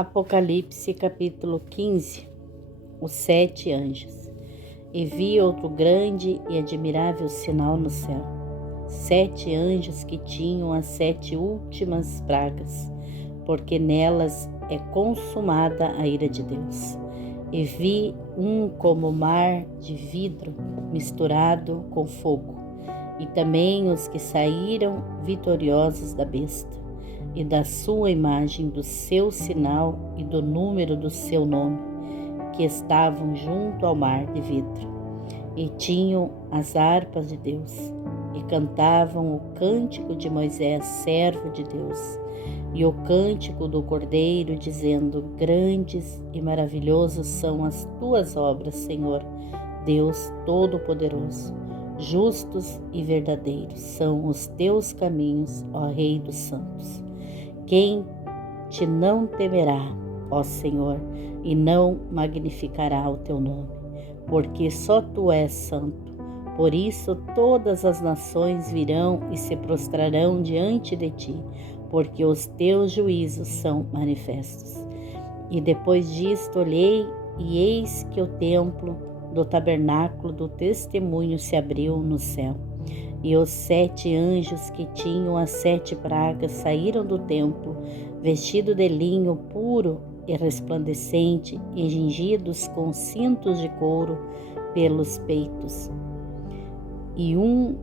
Apocalipse capítulo 15. Os 7 anjos. E vi outro grande e admirável sinal no céu: 7 anjos que tinham as 7 últimas pragas, porque nelas é consumada a ira de Deus. E vi um como mar de vidro misturado com fogo, e também os que saíram vitoriosos da besta, e da sua imagem, do seu sinal e do número do seu nome, que estavam junto ao mar de vidro, e tinham as harpas de Deus, e cantavam o cântico de Moisés, servo de Deus, e o cântico do Cordeiro, dizendo: Grandes e maravilhosos são as tuas obras, Senhor, Deus Todo-Poderoso. Justos e verdadeiros são os teus caminhos, ó Rei dos santos. Quem te não temerá, ó Senhor, e não magnificará o teu nome? Porque só tu és santo. Por isso todas as nações virão e se prostrarão diante de ti, porque os teus juízos são manifestos. E depois disto olhei, e eis que o templo do tabernáculo do testemunho se abriu no céu. E os 7 anjos que tinham as 7 pragas saíram do templo, vestidos de linho puro e resplandecente, e cingidos com cintos de couro pelos peitos. E um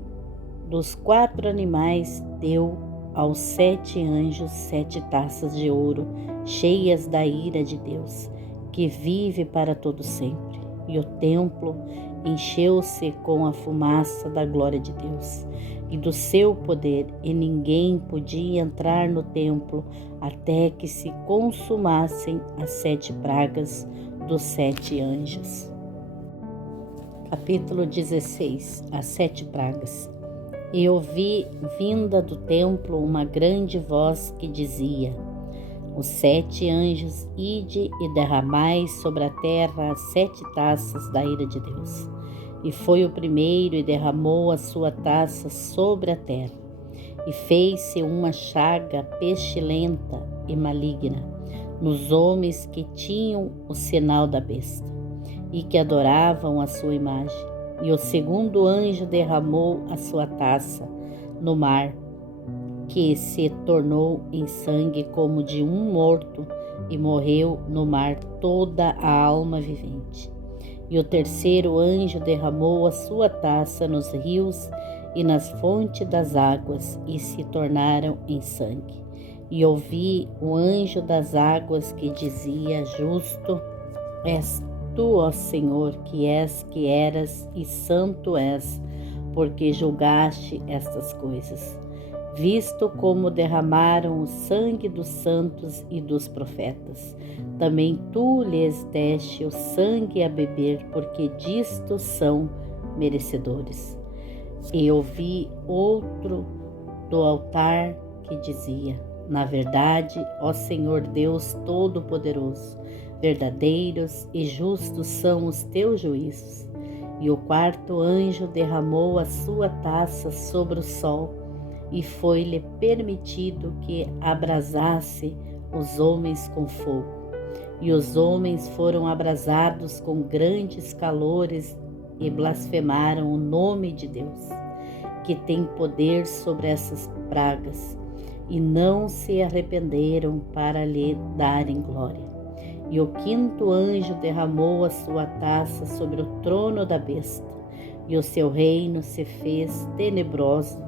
dos 4 animais deu aos 7 anjos 7 taças de ouro, cheias da ira de Deus, que vive para todo sempre. E o templo encheu-se com a fumaça da glória de Deus e do seu poder, e ninguém podia entrar no templo até que se consumassem as 7 pragas dos 7 anjos. Capítulo 16. As 7 pragas. E ouvi vinda do templo uma grande voz que dizia: Os 7 anjos, ide e derramai sobre a terra as 7 taças da ira de Deus. E foi o primeiro e derramou a sua taça sobre a terra. E fez-se uma chaga pestilenta e maligna nos homens que tinham o sinal da besta e que adoravam a sua imagem. E o segundo anjo derramou a sua taça no mar, que se tornou em sangue como de um morto, e morreu no mar toda a alma vivente. E o terceiro anjo derramou a sua taça nos rios e nas fontes das águas, e se tornaram em sangue. E ouvi o anjo das águas que dizia: Justo és tu, ó Senhor, que eras, e santo és, porque julgaste estas coisas, visto como derramaram o sangue dos santos e dos profetas. Também tu lhes deste o sangue a beber, porque disto são merecedores. E ouvi outro do altar que dizia: Na verdade, ó Senhor Deus Todo-Poderoso, verdadeiros e justos são os teus juízos. E o quarto anjo derramou a sua taça sobre o sol, e foi-lhe permitido que abrasasse os homens com fogo. E os homens foram abrasados com grandes calores e blasfemaram o nome de Deus, que tem poder sobre essas pragas, e não se arrependeram para lhe darem glória. E o quinto anjo derramou a sua taça sobre o trono da besta, e o seu reino se fez tenebroso,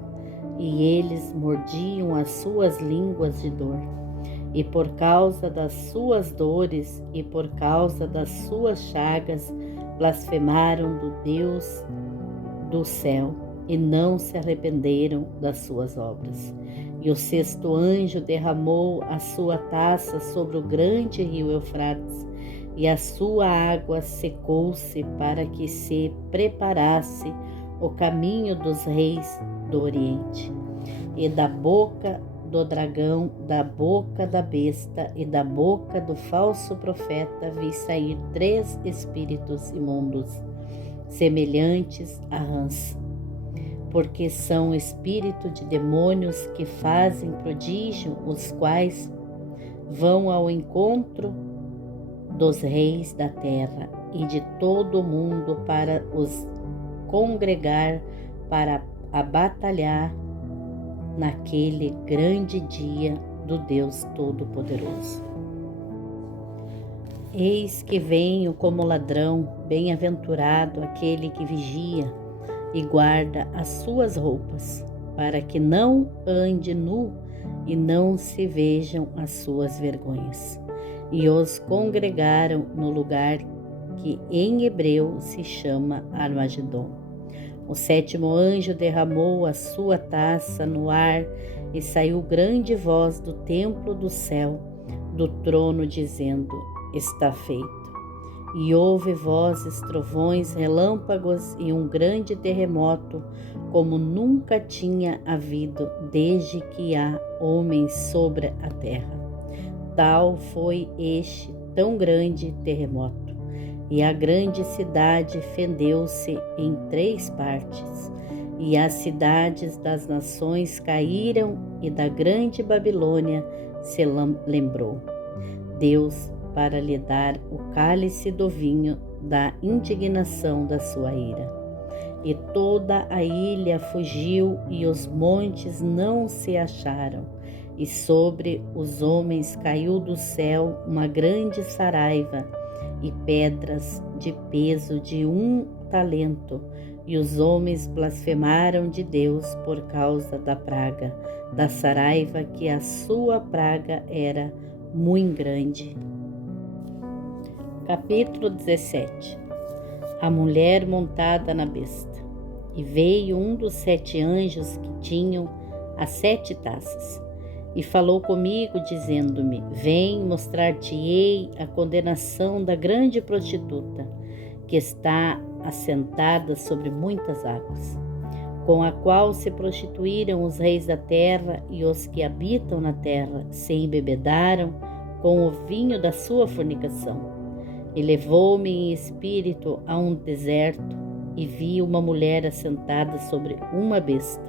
e eles mordiam as suas línguas de dor. E por causa das suas dores e por causa das suas chagas, blasfemaram do Deus do céu, e não se arrependeram das suas obras. E o sexto anjo derramou a sua taça sobre o grande rio Eufrates, e a sua água secou-se, para que se preparasse o caminho dos reis do Oriente. E da boca do dragão, da boca da besta e da boca do falso profeta vi sair 3 espíritos imundos, semelhantes a rãs, porque são espíritos de demônios que fazem prodígio, os quais vão ao encontro dos reis da terra e de todo o mundo para os congregar para a batalhar naquele grande dia do Deus Todo-Poderoso. Eis que venho como ladrão, bem-aventurado aquele que vigia e guarda as suas roupas, para que não ande nu e não se vejam as suas vergonhas. E os congregaram no lugar que em hebreu se chama Armagedon. O sétimo anjo derramou a sua taça no ar e saiu grande voz do templo do céu, do trono, dizendo: está feito. E houve vozes, trovões, relâmpagos e um grande terremoto, como nunca tinha havido desde que há homens sobre a terra. Tal foi este tão grande terremoto. E a grande cidade fendeu-se em 3 partes, e as cidades das nações caíram, e da grande Babilônia se lembrou Deus para lhe dar o cálice do vinho da indignação da sua ira. E toda a ilha fugiu, e os montes não se acharam, e sobre os homens caiu do céu uma grande saraiva, e pedras de peso de 1 talento, e os homens blasfemaram de Deus por causa da praga, da saraiva, que a sua praga era muito grande. Capítulo 17. A mulher montada na besta. E veio um dos 7 anjos que tinham as 7 taças, e falou comigo, dizendo-me: vem, mostrar-te-ei a condenação da grande prostituta, que está assentada sobre muitas águas, com a qual se prostituíram os reis da terra, e os que habitam na terra se embebedaram com o vinho da sua fornicação. E levou-me em espírito a um deserto, e vi uma mulher assentada sobre uma besta,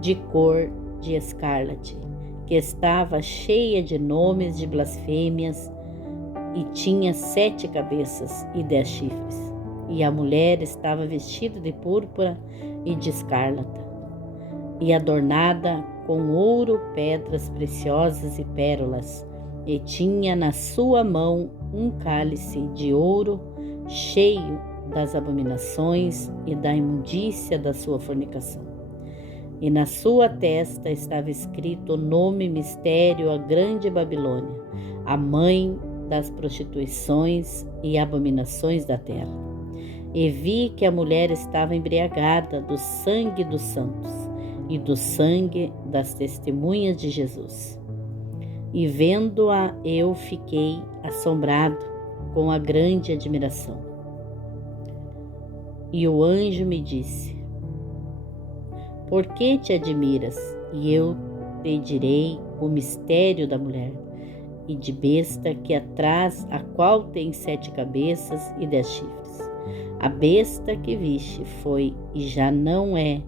de cor de escarlate, que estava cheia de nomes de blasfêmias, e tinha 7 cabeças e 10 chifres. E a mulher estava vestida de púrpura e de escarlata, e adornada com ouro, pedras preciosas e pérolas, e tinha na sua mão um cálice de ouro cheio das abominações e da imundícia da sua fornicação. E na sua testa estava escrito o nome mistério: a grande Babilônia, a mãe das prostituições e abominações da terra. E vi que a mulher estava embriagada do sangue dos santos e do sangue das testemunhas de Jesus. E vendo-a, eu fiquei assombrado com a grande admiração. E o anjo me disse: por que te admiras? E eu te direi o mistério da mulher e de besta, que atrás a qual tem 7 cabeças e 10 chifres. A besta que viste foi e já não é,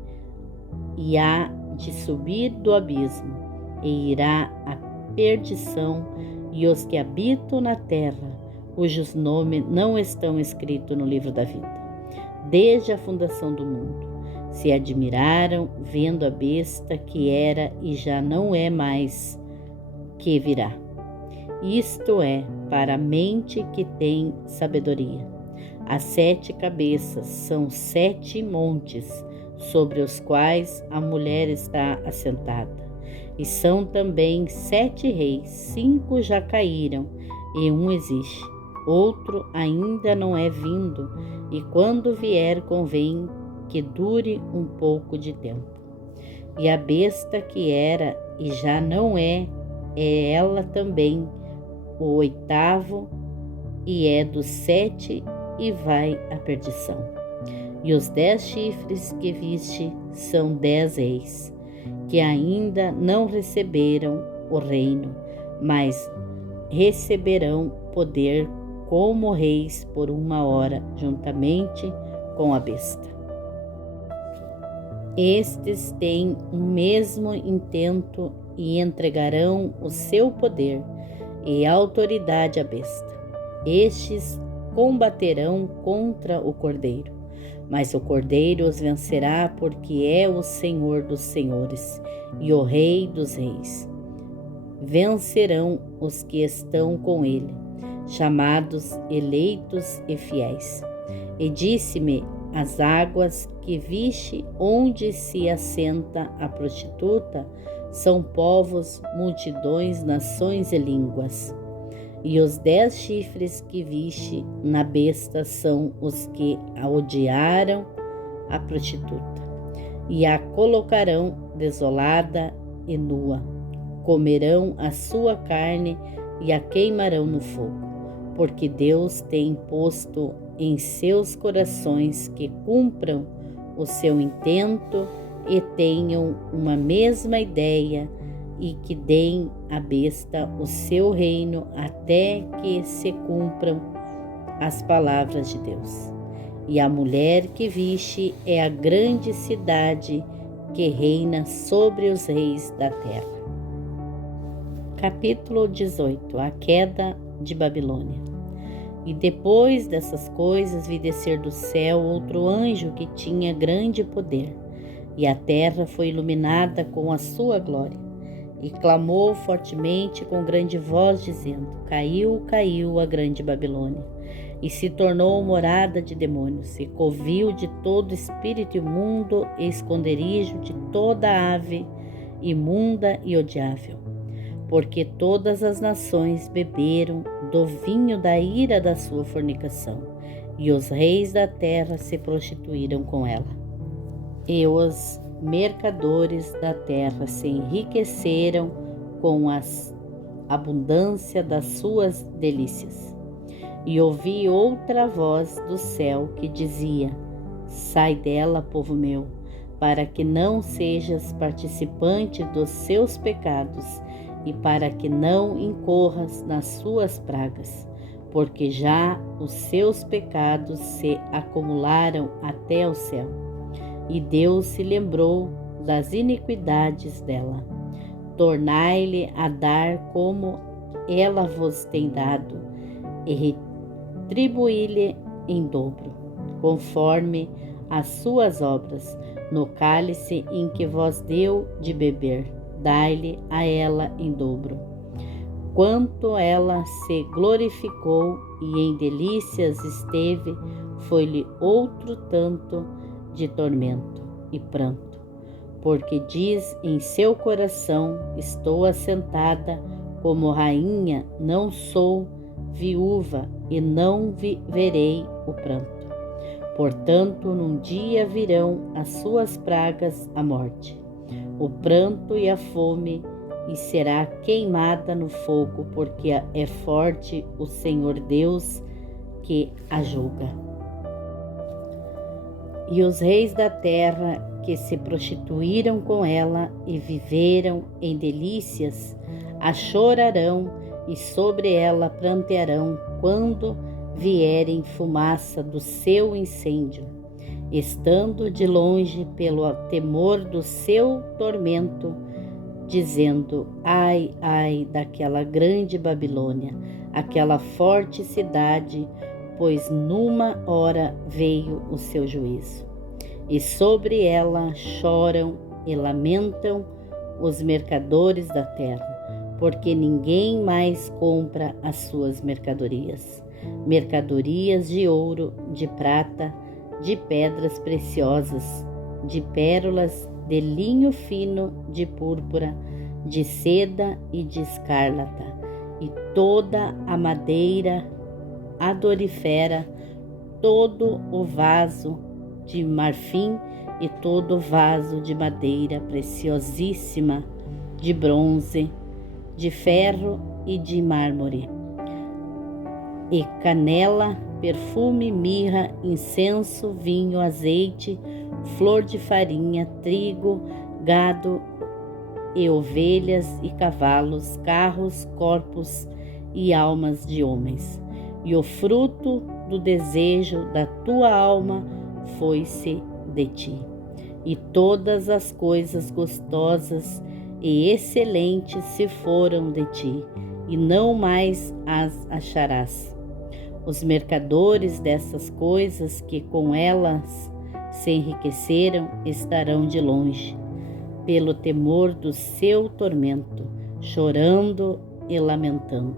e há de subir do abismo, e irá à perdição, e os que habitam na terra, cujos nomes não estão escritos no livro da vida, desde a fundação do mundo, se admiraram vendo a besta que era e já não é mais, que virá. Isto é para a mente que tem sabedoria. As 7 cabeças são 7 montes, sobre os quais a mulher está assentada. E são também 7 reis, 5 já caíram, e um existe. Outro ainda não é vindo, e quando vier convém que dure um pouco de tempo. E a besta que era e já não é ela também o 8º, e é dos 7 e vai à perdição. E os 10 chifres que viste são 10 reis, que ainda não receberam o reino, mas receberão poder como reis por 1 hora, juntamente com a besta. Estes têm o mesmo intento e entregarão o seu poder, e autoridade à besta. Estes combaterão contra o Cordeiro, mas o Cordeiro os vencerá, porque é o Senhor dos senhores e o Rei dos reis. Vencerão os que estão com ele, chamados, eleitos e fiéis. E disse-me: as águas que viste onde se assenta a prostituta são povos, multidões, nações e línguas. E os 10 chifres que viste na besta são os que a odiaram a prostituta, e a colocarão desolada e nua. Comerão a sua carne e a queimarão no fogo, porque Deus tem posto em seus corações que cumpram o seu intento e tenham uma mesma ideia, e que deem à besta o seu reino até que se cumpram as palavras de Deus. E a mulher que viste é a grande cidade que reina sobre os reis da terra. Capítulo 18. A queda de Babilônia. E depois dessas coisas vi descer do céu outro anjo que tinha grande poder, e a terra foi iluminada com a sua glória. E clamou fortemente com grande voz, dizendo: caiu, caiu a grande Babilônia, e se tornou morada de demônios, e covil de todo espírito imundo, e esconderijo de toda ave imunda e odiável. Porque todas as nações beberam do vinho da ira da sua fornicação, e os reis da terra se prostituíram com ela. E os mercadores da terra se enriqueceram com a abundância das suas delícias. E ouvi outra voz do céu que dizia: sai dela, povo meu, para que não sejas participante dos seus pecados, e para que não incorras nas suas pragas, porque já os seus pecados se acumularam até o céu. E Deus se lembrou das iniquidades dela. Tornai-lhe a dar como ela vos tem dado, e retribuí-lhe em dobro, conforme as suas obras. No cálice em que vos deu de beber, dai-lhe a ela em dobro. Quanto ela se glorificou e em delícias esteve, foi-lhe outro tanto de tormento e pranto, porque diz em seu coração: estou assentada como rainha, não sou viúva e não verei o pranto. Portanto, num dia virão as suas pragas, a morte, o pranto e a fome, e será queimada no fogo, porque é forte o Senhor Deus que a julga. E os reis da terra que se prostituíram com ela e viveram em delícias, a chorarão e sobre ela prantearão quando vierem fumaça do seu incêndio, estando de longe pelo temor do seu tormento, dizendo: ai, ai daquela grande Babilônia, aquela forte cidade, pois numa hora veio o seu juízo. E sobre ela choram e lamentam os mercadores da terra, porque ninguém mais compra as suas mercadorias, mercadorias de ouro, de prata, de pedras preciosas, de pérolas, de linho fino, de púrpura, de seda e de escarlata, e toda a madeira adorífera, todo o vaso de marfim e todo o vaso de madeira preciosíssima, de bronze, de ferro e de mármore, e canela, perfume, mirra, incenso, vinho, azeite, flor de farinha, trigo, gado e ovelhas e cavalos, carros, corpos e almas de homens. E o fruto do desejo da tua alma foi-se de ti. E todas as coisas gostosas e excelentes se foram de ti, e não mais as acharás. Os mercadores dessas coisas que com elas se enriqueceram estarão de longe, pelo temor do seu tormento, chorando e lamentando,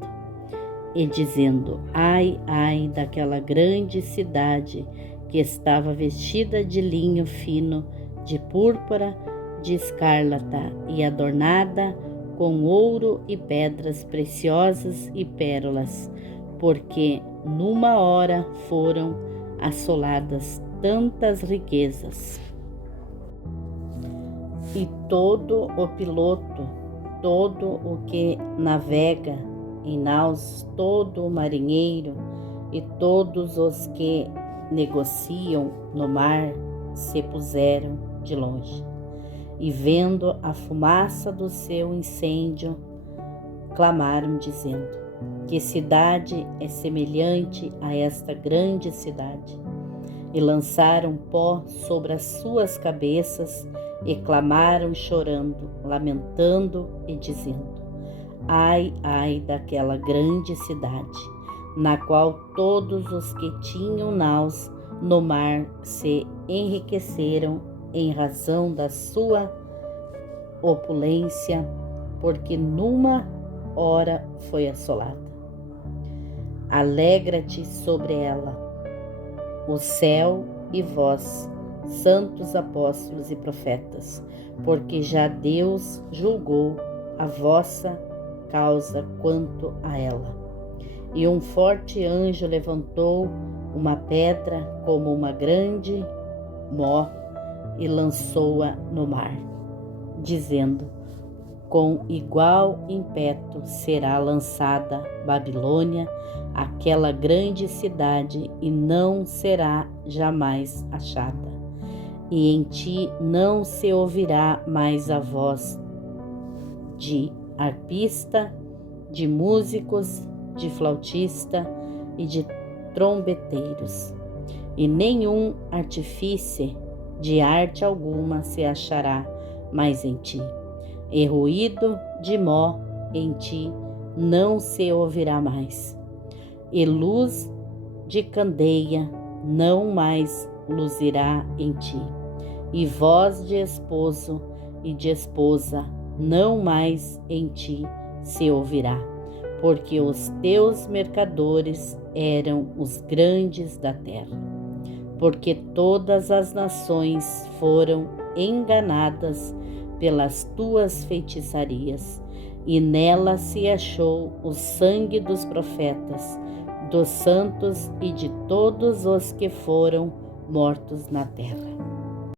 e dizendo: ai, ai daquela grande cidade que estava vestida de linho fino, de púrpura, de escarlata e adornada com ouro e pedras preciosas e pérolas, porque numa hora foram assoladas tantas riquezas. E todo o piloto, todo o que navega em naus, todo o marinheiro e todos os que negociam no mar se puseram de longe. E vendo a fumaça do seu incêndio, clamaram dizendo: que cidade é semelhante a esta grande cidade? E lançaram pó sobre as suas cabeças e clamaram chorando, lamentando e dizendo: ai, ai daquela grande cidade, na qual todos os que tinham naus no mar se enriqueceram em razão da sua opulência, porque numa hora foi assolada. Alegra-te sobre ela, o céu e vós, santos apóstolos e profetas, porque já Deus julgou a vossa causa quanto a ela. E um forte anjo levantou uma pedra como uma grande mó e lançou-a no mar, dizendo: com igual ímpeto será lançada Babilônia, aquela grande cidade, e não será jamais achada. E em ti não se ouvirá mais a voz de arpista, de músicos, de flautista e de trombeteiros, e nenhum artífice de arte alguma se achará mais em ti. E ruído de mó em ti não se ouvirá mais, e luz de candeia não mais luzirá em ti, e voz de esposo e de esposa não mais em ti se ouvirá, porque os teus mercadores eram os grandes da terra. Porque todas as nações foram enganadas pelas tuas feitiçarias, e nela se achou o sangue dos profetas, dos santos e de todos os que foram mortos na terra.